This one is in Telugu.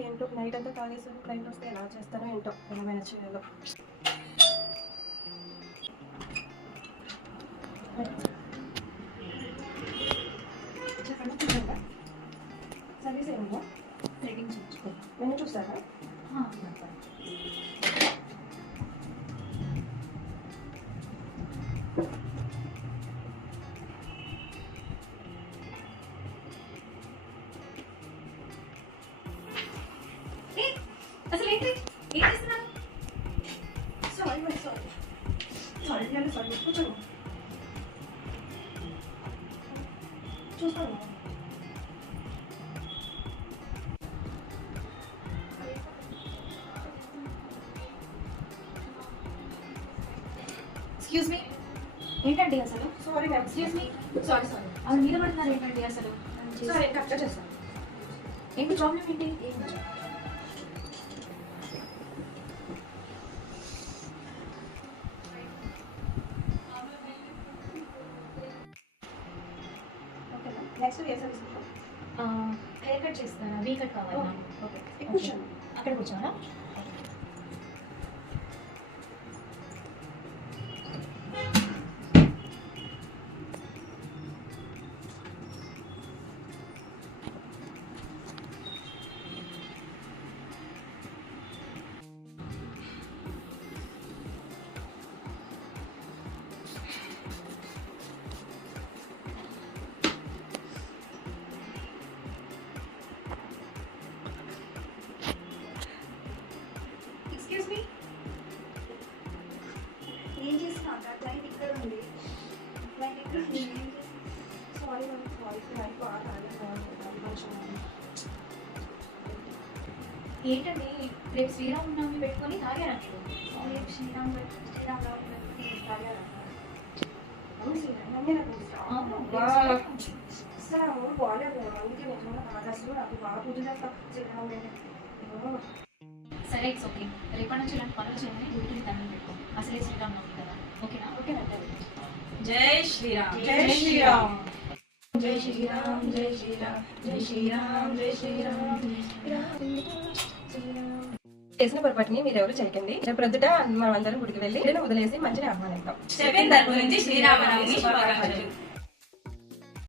ఏంటో నైట్ అంతా తాగేసాను, క్లయింట్ వస్తే ఎలా చేస్తానో ఏంటో, ఎలా మేనేజ్ చేయాలో. సర్వీస్ ఏమన్నా థ్రెడింగ్ చూసుకో. మెనూ చూస్తారా? అసలు ఏంటి ఏం చేస్తున్నారు? సారీ కూర్చోండి, చూస్తాను. ఎక్స్క్యూజ్ మీ, ఏంటండి అసలు? Sorry ma'am. Excuse me, sorry అవును మీద పడుతున్నారు ఏంటండి అసలు? సరే కరెక్ట్గా చేస్తాను. ఏంటి ప్రాబ్లం ఏంటి? ఓకేనా, నెక్స్ట్ ఏ సర్వీస్? హెయిర్ కట్ చేస్తారా? వీ కట్ కావాలి నాకు. ఓకే కూర్చోండి. అక్కడ కూర్చోనా? ఎక్స్క్యూజ్ మీ, ఏం చేస్తున్నా? క్లయింట్ ఇక్కడ ఉంది. సారీ మ్యామ్, సారీ క్లయింట్ బాగా ఏంటండి రేపు శ్రీరామనవమి పెట్టుకొని తాగారా మీరు? శ్రీరామనవమి తాగారా? బాగాలేదు, అందుకే నేను తాగేస్తాను. నాకు బాగా పూజ చేస్తాను శ్రీరాముడు. సరే ఇట్స్ ఓకే. రేపటి నుంచి ఇలాంటి పనులు చేయమని గుడికి దండం పెట్టుకో. అసలే శ్రీరామనవమి కదా, ఓకేనా? ఓకేనండి. జై శ్రీరామ్. జై శ్రీరామ్. జై శ్రీరామ్, జై శ్రీరామ్, జై శ్రీరామ్, జై శ్రీరామ్. చేసిన పొరపాటుని మీరెవరు చేయకండి. రేపు ప్రొద్దుట మనం అందరం గుడికి వెళ్ళి వదిలేసి మంచిని ఆహ్వానిద్దాం. శ్రీరామనవమి శుభాకాంక్షలు.